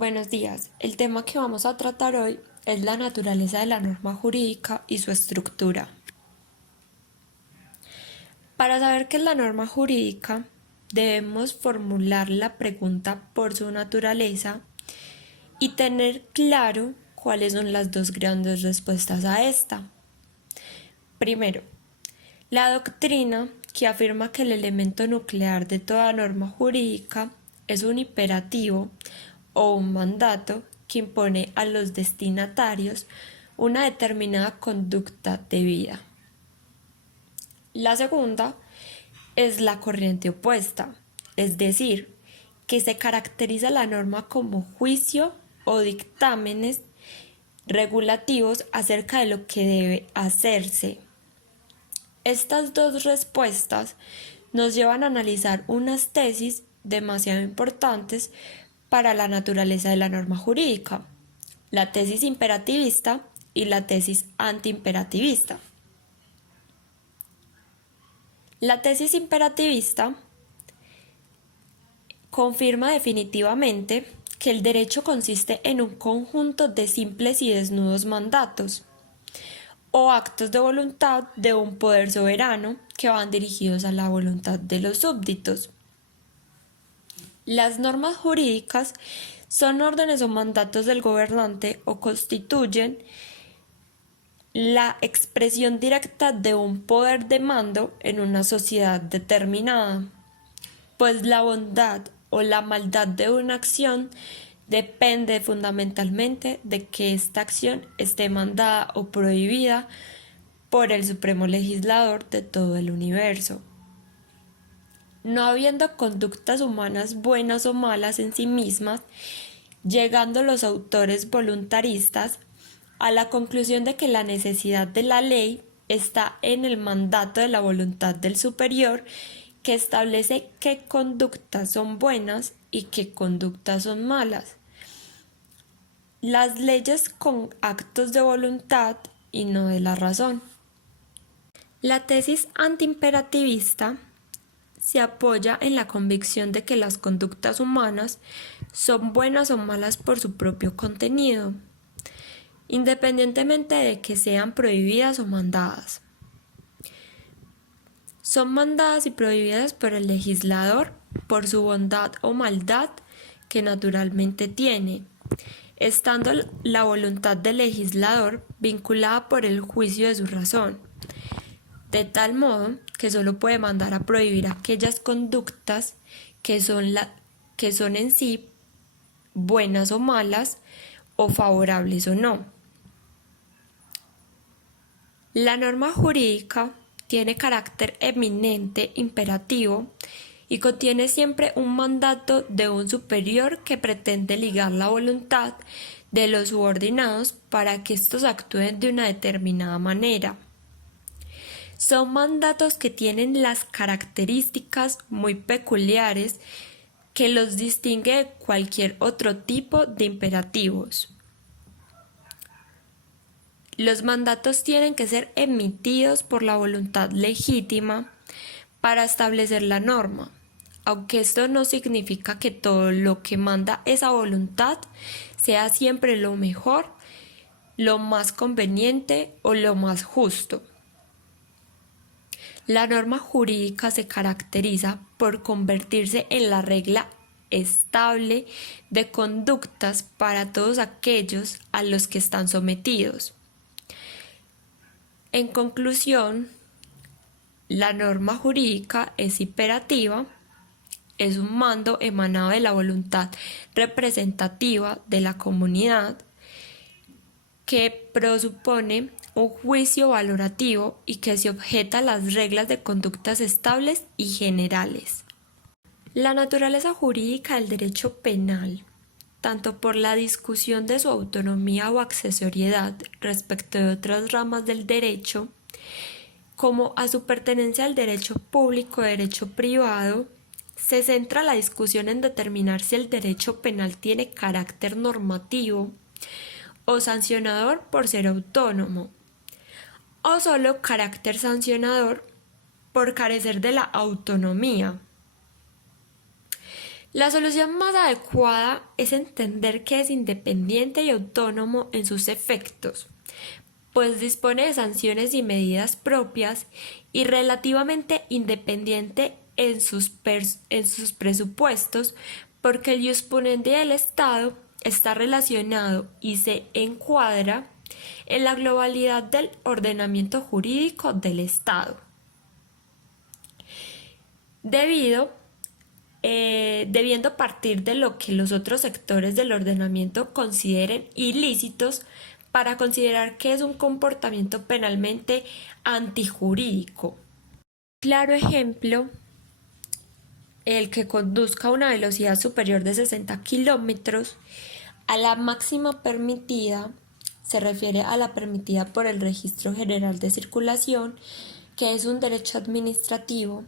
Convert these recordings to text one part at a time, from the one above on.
Buenos días. El tema que vamos a tratar hoy es la naturaleza de la norma jurídica y su estructura. Para saber qué es la norma jurídica, debemos formular la pregunta por su naturaleza y tener claro cuáles son las dos grandes respuestas a esta. Primero, la doctrina que afirma que el elemento nuclear de toda norma jurídica es un imperativo o un mandato que impone a los destinatarios una determinada conducta de vida. La segunda es la corriente opuesta, es decir, que se caracteriza la norma como juicio o dictámenes regulativos acerca de lo que debe hacerse. Estas dos respuestas nos llevan a analizar unas tesis demasiado importantes para la naturaleza de la norma jurídica, la tesis imperativista y la tesis antiimperativista. La tesis imperativista confirma definitivamente que el derecho consiste en un conjunto de simples y desnudos mandatos o actos de voluntad de un poder soberano que van dirigidos a la voluntad de los súbditos. Las normas jurídicas son órdenes o mandatos del gobernante o constituyen la expresión directa de un poder de mando en una sociedad determinada, pues la bondad o la maldad de una acción depende fundamentalmente de que esta acción esté mandada o prohibida por el supremo legislador de todo el universo. No habiendo conductas humanas buenas o malas en sí mismas, llegando los autores voluntaristas a la conclusión de que la necesidad de la ley está en el mandato de la voluntad del superior que establece qué conductas son buenas y qué conductas son malas. Las leyes con actos de voluntad y no de la razón. La tesis antiimperativista se apoya en la convicción de que las conductas humanas son buenas o malas por su propio contenido, independientemente de que sean prohibidas o mandadas. Son mandadas y prohibidas por el legislador por su bondad o maldad que naturalmente tiene, estando la voluntad del legislador vinculada por el juicio de su razón, de tal modo que solo puede mandar a prohibir aquellas conductas que son en sí buenas o malas o favorables o no. La norma jurídica tiene carácter eminente imperativo y contiene siempre un mandato de un superior que pretende ligar la voluntad de los subordinados para que éstos actúen de una determinada manera. Son mandatos que tienen las características muy peculiares que los distingue de cualquier otro tipo de imperativos. Los mandatos tienen que ser emitidos por la voluntad legítima para establecer la norma, aunque esto no significa que todo lo que manda esa voluntad sea siempre lo mejor, lo más conveniente o lo más justo. La norma jurídica se caracteriza por convertirse en la regla estable de conductas para todos aquellos a los que están sometidos. En conclusión, la norma jurídica es imperativa, es un mando emanado de la voluntad representativa de la comunidad que presupone un juicio valorativo y que se objeta a las reglas de conductas estables y generales. La naturaleza jurídica del derecho penal, tanto por la discusión de su autonomía o accesoriedad respecto de otras ramas del derecho, como a su pertenencia al derecho público o derecho privado, se centra la discusión en determinar si el derecho penal tiene carácter normativo o sancionador por ser autónomo, o solo carácter sancionador por carecer de la autonomía. La solución más adecuada es entender que es independiente y autónomo en sus efectos, pues dispone de sanciones y medidas propias y relativamente independiente en sus presupuestos, porque el iusponendi del Estado está relacionado y se encuadra en la globalidad del ordenamiento jurídico del Estado. Debiendo partir de lo que los otros sectores del ordenamiento consideren ilícitos para considerar que es un comportamiento penalmente antijurídico. Claro ejemplo, el que conduzca a una velocidad superior de 60 kilómetros a la máxima permitida se refiere a la permitida por el Registro General de Circulación, que es un derecho administrativo.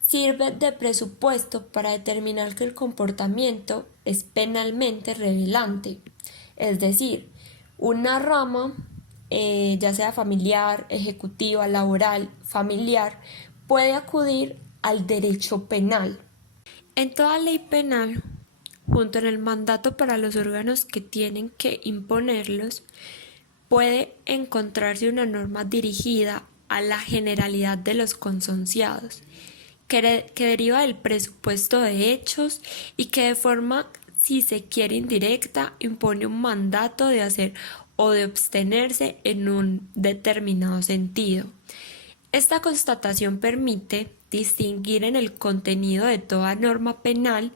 Sirve de presupuesto para determinar que el comportamiento es penalmente relevante, es decir, una rama, ya sea familiar, ejecutiva, laboral, familiar, puede acudir al derecho penal. En toda ley penal, junto en el mandato para los órganos que tienen que imponerlos, puede encontrarse una norma dirigida a la generalidad de los consonciados, que deriva del presupuesto de hechos y que de forma, si se quiere indirecta, impone un mandato de hacer o de abstenerse en un determinado sentido. Esta constatación permite distinguir en el contenido de toda norma penal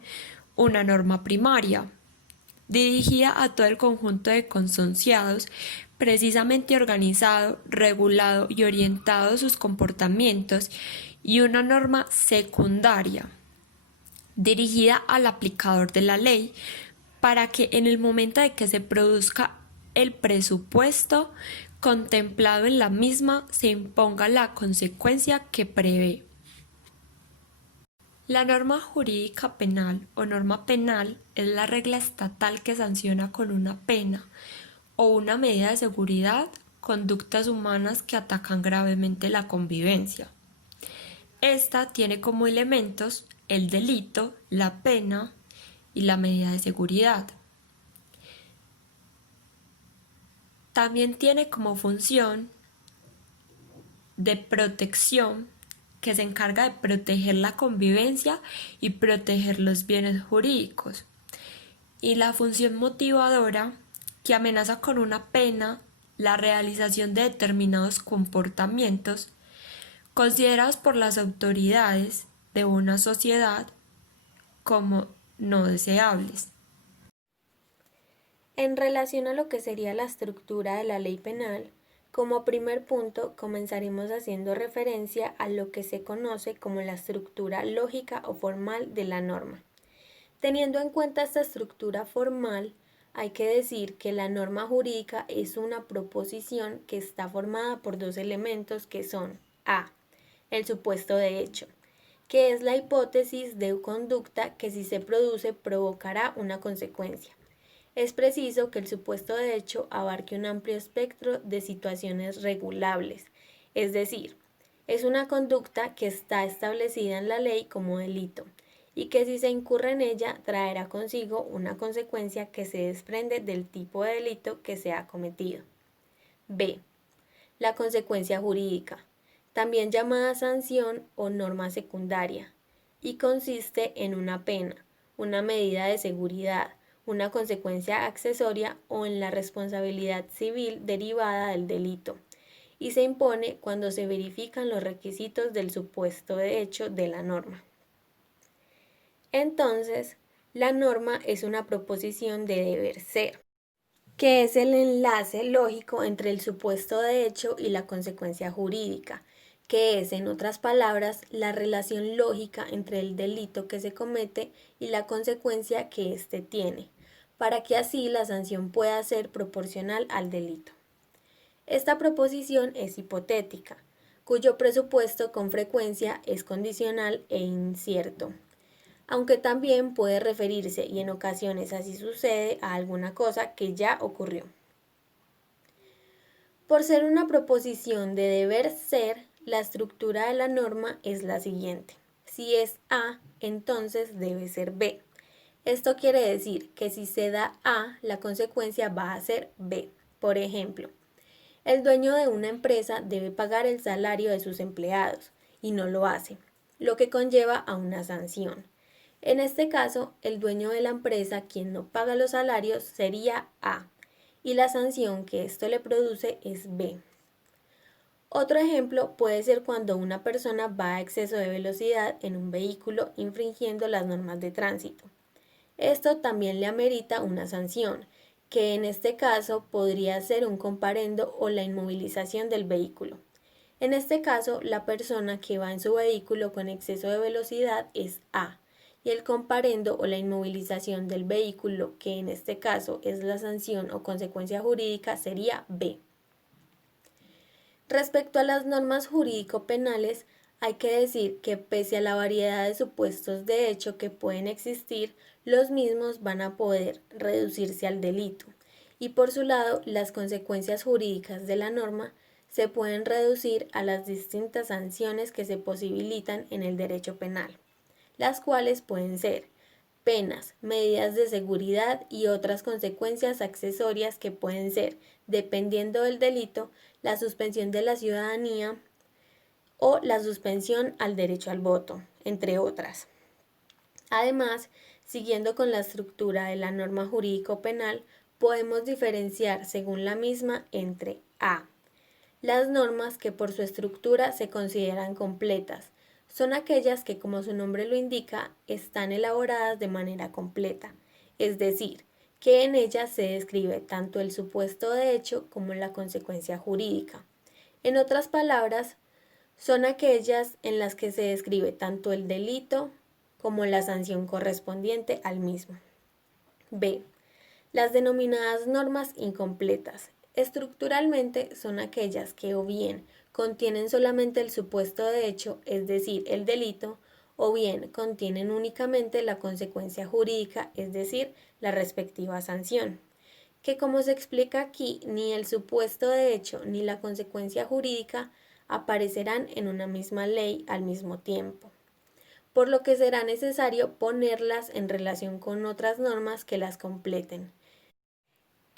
una norma primaria, dirigida a todo el conjunto de consonciados, precisamente organizado, regulado y orientado sus comportamientos, y una norma secundaria, dirigida al aplicador de la ley, para que en el momento de que se produzca el presupuesto contemplado en la misma se imponga la consecuencia que prevé. La norma jurídica penal o norma penal es la regla estatal que sanciona con una pena o una medida de seguridad conductas humanas que atacan gravemente la convivencia. Esta tiene como elementos el delito, la pena y la medida de seguridad. También tiene como función de protección, que se encarga de proteger la convivencia y proteger los bienes jurídicos. Y la función motivadora, que amenaza con una pena la realización de determinados comportamientos considerados por las autoridades de una sociedad como no deseables. En relación a lo que sería la estructura de la ley penal, como primer punto comenzaremos haciendo referencia a lo que se conoce como la estructura lógica o formal de la norma. Teniendo en cuenta esta estructura formal, hay que decir que la norma jurídica es una proposición que está formada por dos elementos que son a. El supuesto de hecho, que es la hipótesis de conducta que si se produce provocará una consecuencia. Es preciso que el supuesto de hecho abarque un amplio espectro de situaciones regulables, es decir, es una conducta que está establecida en la ley como delito y que si se incurre en ella traerá consigo una consecuencia que se desprende del tipo de delito que se ha cometido. B. La consecuencia jurídica, también llamada sanción o norma secundaria, y consiste en una pena, una medida de seguridad, una consecuencia accesoria o en la responsabilidad civil derivada del delito, y se impone cuando se verifican los requisitos del supuesto de hecho de la norma. Entonces, la norma es una proposición de deber ser, que es el enlace lógico entre el supuesto de hecho y la consecuencia jurídica, que es, en otras palabras, la relación lógica entre el delito que se comete y la consecuencia que éste tiene, para que así la sanción pueda ser proporcional al delito. Esta proposición es hipotética, cuyo presupuesto con frecuencia es condicional e incierto, aunque también puede referirse, y en ocasiones así sucede, a alguna cosa que ya ocurrió. Por ser una proposición de deber ser, la estructura de la norma es la siguiente. Si es A, entonces debe ser B. Esto quiere decir que si se da A, la consecuencia va a ser B. Por ejemplo, el dueño de una empresa debe pagar el salario de sus empleados y no lo hace, lo que conlleva a una sanción. En este caso, el dueño de la empresa, quien no paga los salarios, sería A, y la sanción que esto le produce es B. Otro ejemplo puede ser cuando una persona va a exceso de velocidad en un vehículo infringiendo las normas de tránsito. Esto también le amerita una sanción, que en este caso podría ser un comparendo o la inmovilización del vehículo. En este caso, la persona que va en su vehículo con exceso de velocidad es A, y el comparendo o la inmovilización del vehículo, que en este caso es la sanción o consecuencia jurídica, sería B. Respecto a las normas jurídico-penales, hay que decir que pese a la variedad de supuestos de hecho que pueden existir, los mismos van a poder reducirse al delito, y por su lado, las consecuencias jurídicas de la norma se pueden reducir a las distintas sanciones que se posibilitan en el derecho penal, las cuales pueden ser penas, medidas de seguridad y otras consecuencias accesorias que pueden ser, dependiendo del delito, la suspensión de la ciudadanía o la suspensión al derecho al voto, entre otras. Además, siguiendo con la estructura de la norma jurídico-penal, podemos diferenciar según la misma entre A. Las normas que por su estructura se consideran completas son aquellas que, como su nombre lo indica, están elaboradas de manera completa, es decir, que en ellas se describe tanto el supuesto de hecho como la consecuencia jurídica. En otras palabras, son aquellas en las que se describe tanto el delito como la sanción correspondiente al mismo. B. Las denominadas normas incompletas. Estructuralmente son aquellas que o bien contienen solamente el supuesto de hecho, es decir, el delito, o bien contienen únicamente la consecuencia jurídica, es decir, la respectiva sanción, que como se explica aquí, ni el supuesto de hecho ni la consecuencia jurídica aparecerán en una misma ley al mismo tiempo, por lo que será necesario ponerlas en relación con otras normas que las completen.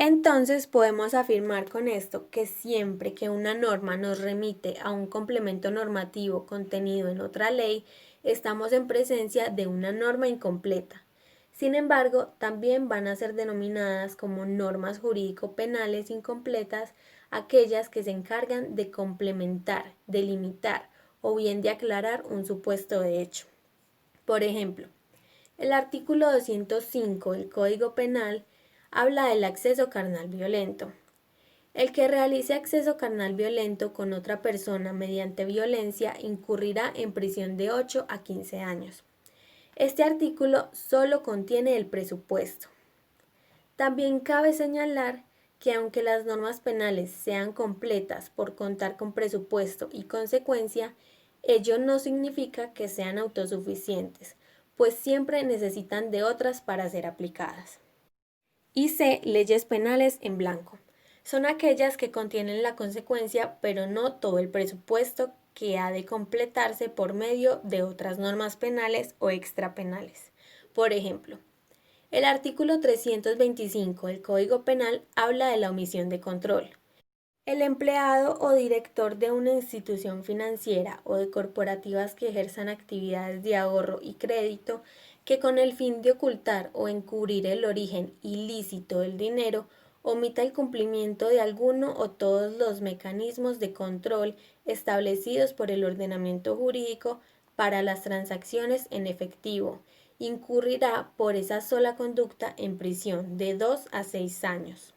Entonces podemos afirmar con esto que siempre que una norma nos remite a un complemento normativo contenido en otra ley, estamos en presencia de una norma incompleta. Sin embargo, también van a ser denominadas como normas jurídico-penales incompletas aquellas que se encargan de complementar, delimitar o bien de aclarar un supuesto de hecho. Por ejemplo, el artículo 205 del Código Penal habla del acceso carnal violento. El que realice acceso carnal violento con otra persona mediante violencia incurrirá en prisión de 8 a 15 años. Este artículo solo contiene el presupuesto. También cabe señalar que aunque las normas penales sean completas por contar con presupuesto y consecuencia, ello no significa que sean autosuficientes, pues siempre necesitan de otras para ser aplicadas. Y C. Leyes penales en blanco. Son aquellas que contienen la consecuencia, pero no todo el presupuesto que ha de completarse por medio de otras normas penales o extrapenales. Por ejemplo, el artículo 325 del Código Penal habla de la omisión de control. El empleado o director de una institución financiera o de corporativas que ejerzan actividades de ahorro y crédito que con el fin de ocultar o encubrir el origen ilícito del dinero omita el cumplimiento de alguno o todos los mecanismos de control establecidos por el ordenamiento jurídico para las transacciones en efectivo, incurrirá por esa sola conducta en prisión de 2 a 6 años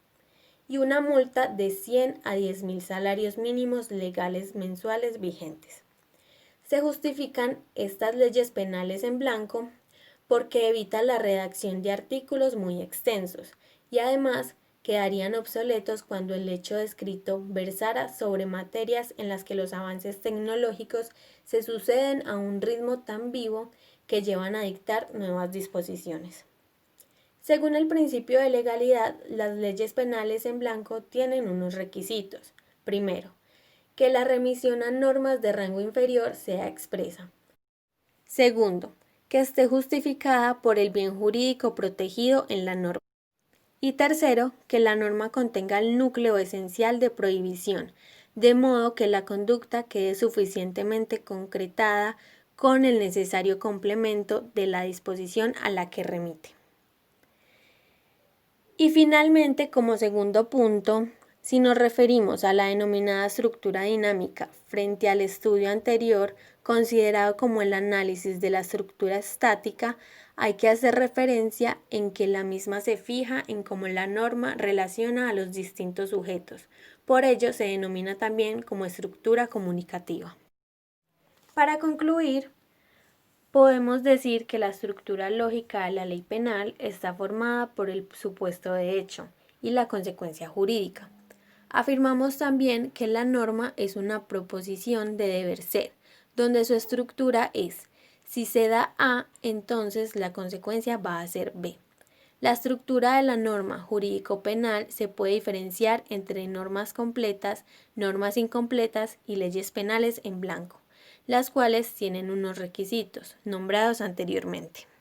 y una multa de 100 a 10.000 salarios mínimos legales mensuales vigentes. Se justifican estas leyes penales en blanco porque evita la redacción de artículos muy extensos y además quedarían obsoletos cuando el hecho descrito versara sobre materias en las que los avances tecnológicos se suceden a un ritmo tan vivo que llevan a dictar nuevas disposiciones. Según el principio de legalidad, las leyes penales en blanco tienen unos requisitos. Primero, que la remisión a normas de rango inferior sea expresa. Segundo, que esté justificada por el bien jurídico protegido en la norma. Y tercero, que la norma contenga el núcleo esencial de prohibición, de modo que la conducta quede suficientemente concretada con el necesario complemento de la disposición a la que remite. Y finalmente, como segundo punto, si nos referimos a la denominada estructura dinámica frente al estudio anterior, considerado como el análisis de la estructura estática, hay que hacer referencia en que la misma se fija en cómo la norma relaciona a los distintos sujetos. Por ello se denomina también como estructura comunicativa. Para concluir, podemos decir que la estructura lógica de la ley penal está formada por el supuesto de hecho y la consecuencia jurídica. Afirmamos también que la norma es una proposición de deber ser, donde su estructura es: si se da A, entonces la consecuencia va a ser B. La estructura de la norma jurídico-penal se puede diferenciar entre normas completas, normas incompletas y leyes penales en blanco, las cuales tienen unos requisitos nombrados anteriormente.